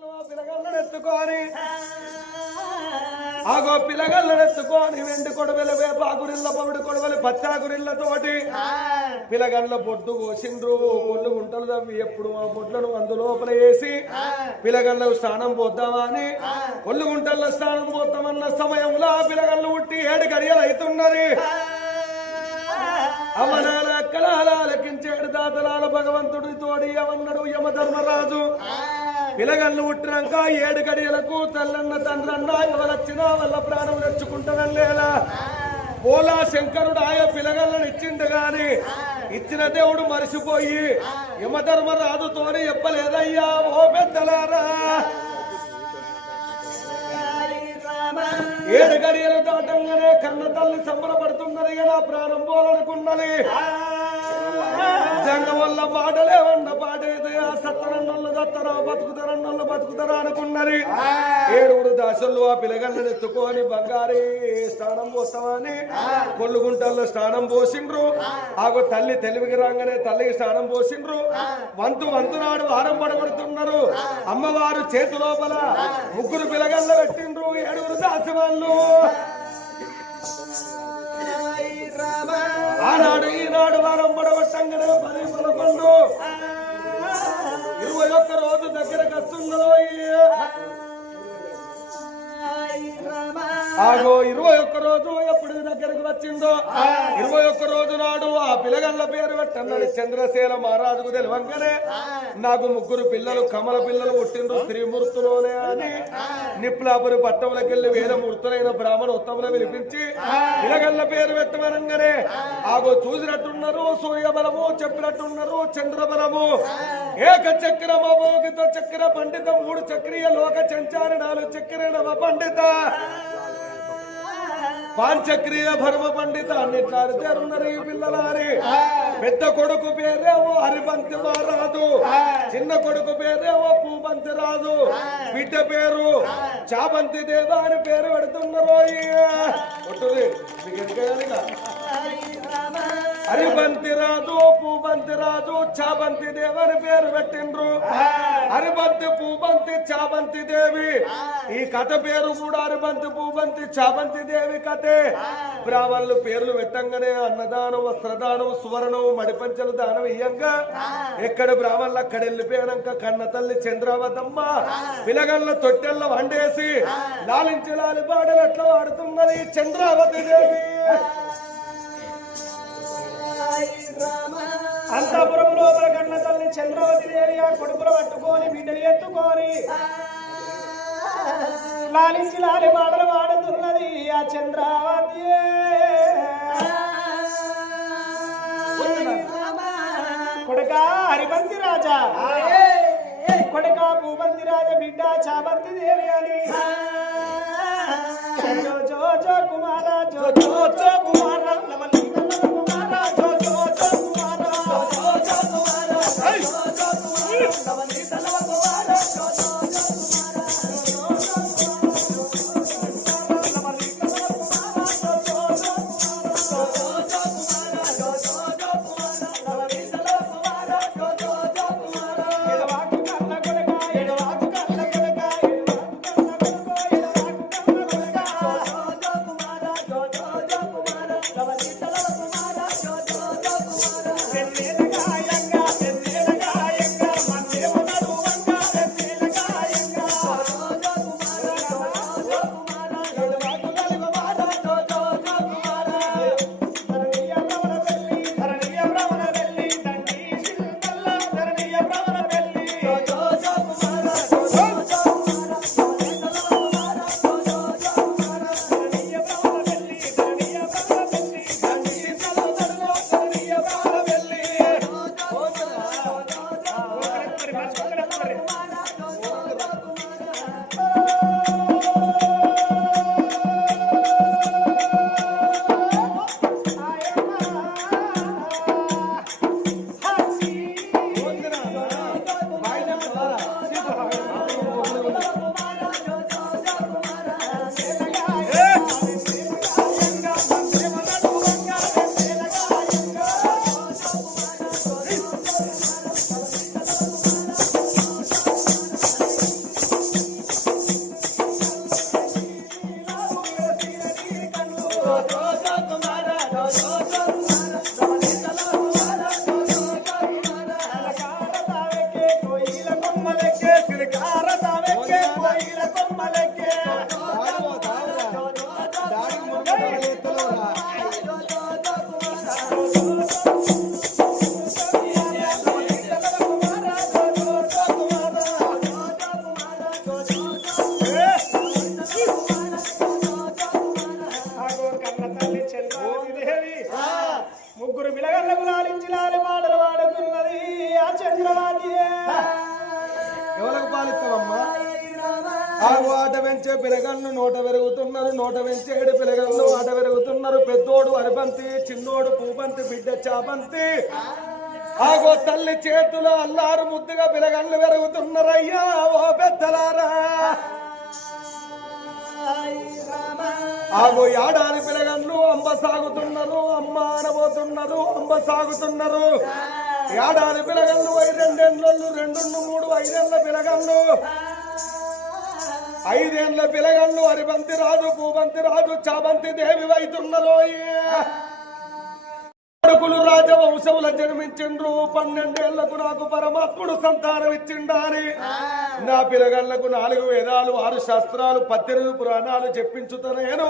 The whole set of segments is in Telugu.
పిల్లగాళ్ళను ఎత్తుకొని. ఆగో పిల్లగాళ్ళను ఎత్తుకొని వెండి కొడవలి వేపాకురిల్ల పవిడి కొడవలి పచ్చాకురిల్లతోటి. పిల్లగండ్ల బొడ్డు కోసిండ్రు కొళ్ళు గుంటలు తవ్వి ఎప్పుడు ఆ బొడ్లను అందులోపల వేసి పిల్లగండ్లకు స్నానం పోద్దామా అని కొళ్ళు గుంటల్లో స్నానం పోతామన్న సమయంలో ఆ పిల్లగండ్లు ఉట్టి ఏడు గడియలు అవుతున్నది అమనాల అక్కలాల లెక్కించేడు దాతలాల భగవంతుడి తోడి అవన్నడు యమధర్మరాజు. పిలగళ్ళు పుట్టినాక ఏడు గడియలకు తల్లన్న తండ్రన్న ఎవరొచ్చినా వాళ్ళ ప్రాణం తెచ్చుకుంటానని లేదా పోలా శంకరుడు ఆయ పిలగళ్ళని ఇచ్చిండు గాని ఇచ్చిన దేవుడు మరిసిపోయి యమధర్మరాజుతోని చెప్పలేదయ్యా ఓ పెద్దలారా. ఏడు గడియలు దాటంగానే కన్న తల్లి సంబరపడుతున్నది కదా ప్రారంభాలనుకున్నది జంగ వల్ల మాటలే వండ పాడేది. ఆ సత్తరన్నోళ్ళు దత్తరా బతుకుతారన్నోళ్ళు బతుకుతారా అనుకున్నది. ఏడుగురు దాసులు ఆ పిల్లగల్ని ఎత్తుకొని బంగారి స్నానం పోస్తామని కొల్లుగుంటల్లో స్నానం పోసిండ్రు. ఆగో తల్లి తెలివికి రాగానే తల్లికి స్నానం పోసిండ్రు. వంతు వంతు నాడు వారం పడబడుతున్నారు అమ్మవారు చేతి లోపల ముగ్గురు పిల్లగల్ల పెట్టిండ్రు. ఏడుగురు దాసి వాళ్ళు ఆనాడు ತಮಿಳುನಾಡು ವಾರ ಬಡವ ಸಂಘದ ಪರಿಸರಗೊಂಡು ఆగో ఇరవై ఒక్క రోజు ఎప్పుడు దగ్గరకు వచ్చిందో? ఇరవై ఒక్క రోజు నాడు ఆ పిల్లగల్ల పేరు పెట్టన్నాడు చంద్రశేల మహారాజుకు తెలివంగానే నాకు ముగ్గురు పిల్లలు కమల పిల్లలు పుట్టిండ్రు త్రిమూర్తులోనే అని. నిప్లాపురి పట్టములకు వెళ్ళి వేదమూర్తులైన బ్రాహ్మణ ఉత్తములు పిలిపించి పిల్లగల్ల పేరు పెట్టమనంగానే ఆగో చూసినట్టున్నారు సూర్యబలము చెప్పినట్టున్నారు చంద్రబలము. ఏక చక్ర మోగిత చక్ర పండిత మూడు చక్రీయ లోక సంచారి నాలుగు చక్ర నవ పండిత పాంచక్రియ భర్మ పండిత అన్నిట్లారు పేరున్నారు ఈ పిల్లలారి పెద్ద కొడుకు పేరేమో హరిబంతి రాదు చిన్న కొడుకు పేరేమో పూబంతి రాదు బిడ్డ పేరు చాబంతి దేవ అని పేరు పెడుతున్నారు మీకు ఎందుకయ్యాలిగా? హరిబంతి రాజు పూబంతి రాజు చాబంతి దేవి అని పేరు పెట్టిండ్రు. హరిబంతి పూబంతి చాబంతి దేవి. ఈ కథ పేరు కూడా హరిబంతి పూబంతి చాబంతి దేవి కథే. బ్రాహ్మణులు పేర్లు పెట్టంగానే అన్నదానం వస్త్రదానం సువర్ణం మడిపంచల దానం ఇయ్యంగా. ఎక్కడ బ్రాహ్మణులు అక్కడ వెళ్ళిపోయాక కన్న తల్లి చంద్రావతమ్మ పిలగల్ల తొట్టెల్ల వండేసి లాలించి లాలి పాటలు ఎట్లా వాడుతున్నది చంద్రావతి దేవి? అంతపురం లోపల కన్న తల్లి చంద్రవతి దేవి ఆ కొడుకులు పట్టుకొని బిడ్డలు ఎత్తుకొని లాలించి లాలి మాటలు వాడుతున్నది ఆ చంద్రావతి. కొడుక హరిబంతి రాజా. కొడుక భూబంతి రాజా బిడ్డ చాబంతి దేవి అని. ముగ్గురు పిలగల్లకు లాలించినారు మాటలు వాడుతున్నది ఆ చంద్రవాణి ఎవరికి పాలిస్తావమ్మా? ఆట పెంచే పిలగన్ను నోట పెరుగుతున్నారు నోట పెంచేడు పిలగన్ను ఆట పెరుగుతున్నారు పెద్దోడు అరబంతి చిన్నోడు పూబంతి బిడ్డ చాబంతి. ఆగో తల్లి చేతులు అల్లారు ముద్దుగా పిలగన్లు పెరుగుతున్నారయ్యా ఓ పెద్దలారా. ఆగో ఏడాది సాగుతున్నారు అమ్మ అనబోతున్నారు అమ్మ సాగుతున్నారు. ఏడాది పిలగన్లు ఐ రెండేళ్ళు రెండు మూడు ఐదేళ్ళ పిలగళ్ళు. ఐదేళ్ళ పిలగళ్ళు అరిబంతి రాజు పూబంతి రాజు చాబంతి దేవి వైతున్నారు. రాజవంశముల జన్మించిండ్రు. పన్నెండేళ్ళకు నాకు పరమాత్ముడు సంతానం ఇచ్చిండాని. నా పిలగళ్ళకు నాలుగు వేదాలు ఆరు శాస్త్రాలు పద్దెనిమిది పురాణాలు చెప్పించుతా నేను.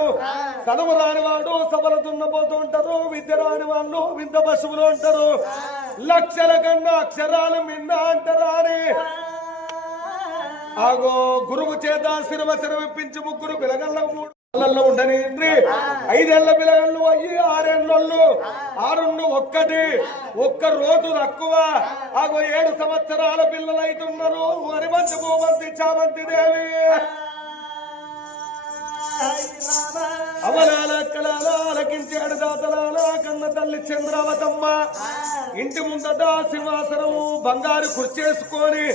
చదువు రాని వాడు సభలు దున్నపోతుంటారు విద్య రాని వాళ్ళు వింత పశువులు ఉంటారు. లక్షల కన్నా అక్షరాలు మిన్న అంటారా అని ఆగో గురువు చేత శిరవచనం ఇప్పించి ముగ్గురు పిలగల్ల మూడు పిల్లల్లో ఉండని ఐదేళ్ళ పిల్లగాళ్ళు అయ్యి ఆరేళ్ళు ఆరుండు ఒక్కటి. ఒక్క రోజు తక్కువ. ఆగో ఏడు సంవత్సరాల పిల్లలు అవుతున్నారు హరిమంతి భూమంతి చామంతి దేవి. అవలాల కలాల ఆలకించాడు దాతలాల కన్న తల్లి చంద్రావతమ్మ. ఇంటి ముందట సింహాసనము బంగారు కుర్చేసుకొని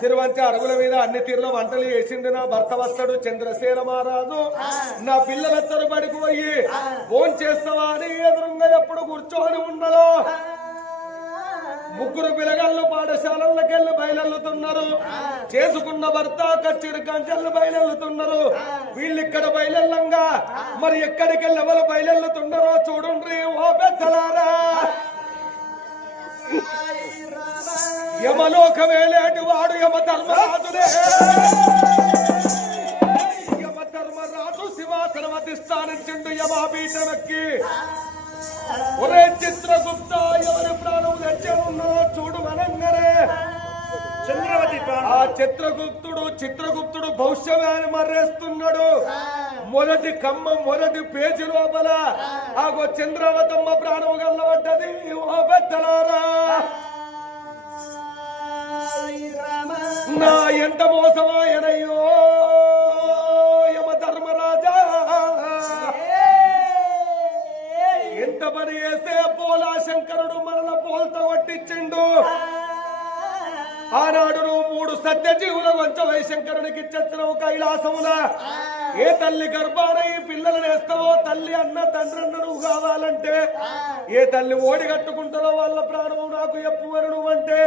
సిరివంచి అరుగుల మీద అన్ని తీర్ల వంటలు చేసింది నా భర్త వస్తాడు చంద్రసేన మహారాజు. నా పిల్లలెత్తరు బడికి పోయి ఫోన్ చేస్తావా అని ఎదురుగా ఎప్పుడు కూర్చొని ఉండలో. ముగ్గురు పిల్లగాళ్ళు పాఠశాలలకెళ్ళి బయలుతున్నారు చేసుకున్న భర్త కచ్చిరి కంచెలు బయలుతున్నారు వీళ్ళు ఇక్కడ బయలుల్లంగా. మరి ఎక్కడికెళ్ళి ఎవరు బయలుతున్నారో చూడండి ఓ పెద్దలారా. యమలోకమేలేటి వాడు యమ ధర్మరాజులే యమ ధర్మరాజు సింహాసనం అధిష్టానించిండు యమాపీఠనక్కి ఒరే చిత్రగుప్త ఎవరి ప్రాణం తెచ్చానున్నా చూడు మనంగరే చంద్రవతి ఆ చిత్రగుప్తుడు చిత్రగుప్తుడు భవిష్యవాణి మర్రేస్తున్నాడు. మొదటి కమ్మ మొదటి పేజీ లోపల ఆగో చంద్రవతమ్మ ప్రాణం గల్లబడ్డది. ఓ పెద్దలారా. నా ఎంత మోసమాయనయ్యో. యమ ధర్మరాజా. ఎంత పని చేసే పోలా శంకరుడు మరణ పోల్త వట్టించిండు ఆనాడు నువ్వు మూడు సత్యజీవుల వంచ వైశంకరునికి ఒక కైలాసములా ఏ తల్లి గర్భాన ఈ పిల్లలు నేస్తావో తల్లి అన్న తండ్రి అన్న నువ్వు కావాలంటే? ఏ తల్లి ఓడి కట్టుకుంటారో వాళ్ళ ప్రాణము నాకు ఎప్పువరు నువ్వు అంటే?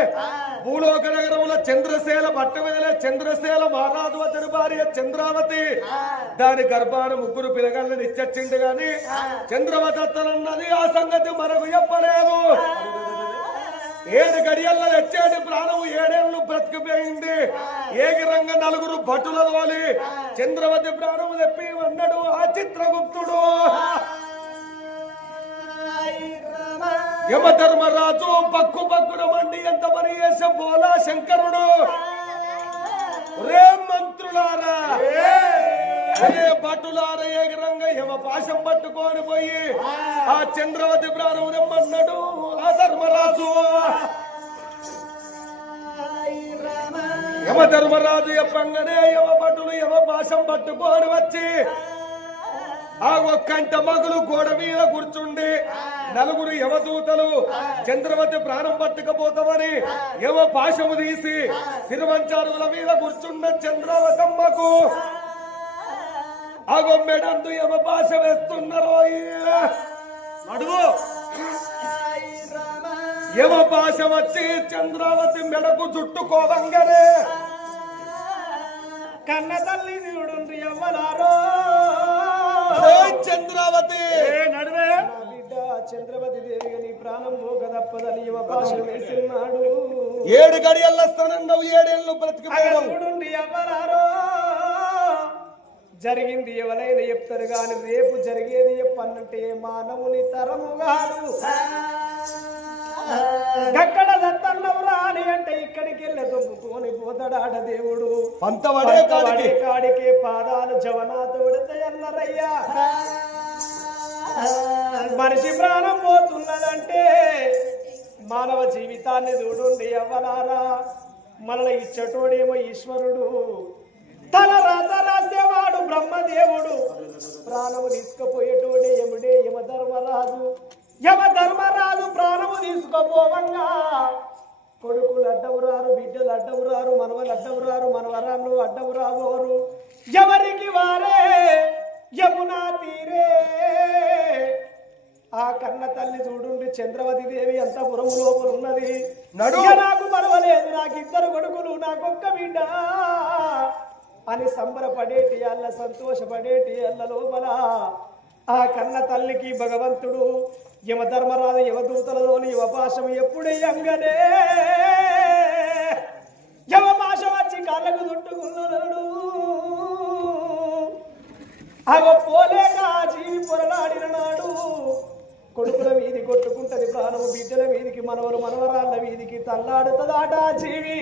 భూలోక నగరముల చంద్రశేల బట్ట మీదలే చంద్రశేల మహారాజు అతని భార్య చంద్రావతి దాని గర్భాన ముగ్గురు పిల్లగాళ్ళని ఇచ్చచ్చిండు గాని చంద్రవతి అత్తనన్నది ఆ సంగతి మనకు చెప్పలేదు. ఏడు గడియల్లో తెచ్చేటి ప్రాణం ఏడేళ్ళు బ్రతికిపోయింది. ఏగిరంగ నలుగురు భటుల తోలి చంద్రవతి ప్రాణం తెప్పి అన్నాడు ఆ చిత్రగుప్తుడు. యమధర్మరాజు పక్కు పక్కున మండి ఎంత పని చేసే బోలా శంకరుడు. రే మంత్రులారా. భటులారా ఏగిరంగ యమ పాశం పట్టుకొని పోయి ఆ. చంద్రవతి ప్రాణం తెమ్మన్నాడు ఆ ధర్మరాజు. యమ ధర్మరాజు చెప్పంగానే యమ భటులు యమ పాశం పట్టుకొని వచ్చి ఆ ఒక్కంట మగులు గోడ మీద కూర్చుండి నలుగురు యమదూతలు చంద్రవతి ప్రాణం పట్టుకపోతామని యమ పాశము తీసి సిరివంచారుల మీద కూర్చున్న చంద్రవతమ్మకు ఆ గొమ్మెడందు యమ పాశ వేస్తున్నారు అడుగు. యమ వచ్చి చంద్రావతి మెడకు చుట్టుకోవంగనే. కన్న తల్లి అమ్మలారో. ఓయ్ చంద్రావతి. నడువే. చంద్రవతి దేవి నీ ప్రాణం పోక తప్పదని యువ భాష వేసినాడు ఏడు గడియల్లస్తానన్నావు ఏడేళ్ళు బ్రతికిపోయావు చూడుండి అమ్మలారో. జరిగింది ఎవరైనా చెప్తారు గాని రేపు జరిగేది చెప్పన్నంటే మానవుని తరము కాదు గక్కడ దత్తన్నవు రాని అంటే ఇక్కడికి వెళ్ళి దొబ్బుకొని పోతాడాడ దేవుడు. పంతవడే కాడికి. కాడికే పాదాలు జవనాథుడతయన్నరయ్యా మనిషి ప్రాణం పోతున్నదంటే మానవ జీవితాన్ని చూడుండి అవ్వలారా మనల్ని ఇచ్చటోడేమో ఈశ్వరుడు. తల రాత రాసేవాడు బ్రహ్మదేవుడు. ప్రాణము తీసుకుపోయేటోడే యముడే యమధర్మరాజు. యమధర్మరాజు ప్రాణము తీసుకుపోవంగా. కొడుకులు అడ్డము రారు బిడ్డలు అడ్డము రారు మనవలు అడ్డము రారు మనవరాళ్ళు రాబోరు ఎవరికి వారే? యమునా తీరే. ఆ కన్న తల్లి చూడుండి చంద్రవతి దేవి అంత పురము లోపల ఉన్నది. నడు. నాకు పర్వాలేదు నాకు ఇద్దరు కొడుకులు నాకొక్క బిడ్డ. అని సంబరపడేటి అల్ల సంతోషపడేటి అల్ల లోపల ఆ కన్న తల్లికి భగవంతుడు యమధర్మరాజు యమదూతలలోని యువపాశం ఎప్పుడే అంగనే యమపాశ వచ్చి కాళ్ళకు చుట్టుకున్నాడు అగో పోలేక జీవి పొరలాడిన నాడు కొడుకుల వీధి కొట్టుకుంటది ప్రాణము బిడ్డల వీధికి మనవరు మనవరాళ్ళ వీధికి తల్లాడుతుందాట జీవి.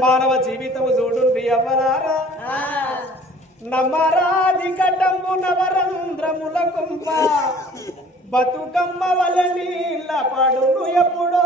మానవ జీవితము చూడుండి అవ్వరారా నమ్మరాది కటంబు నవరంధ్రముల కుంప. బతుకమ్మ వల నీళ్ళ పడును ఎప్పుడో.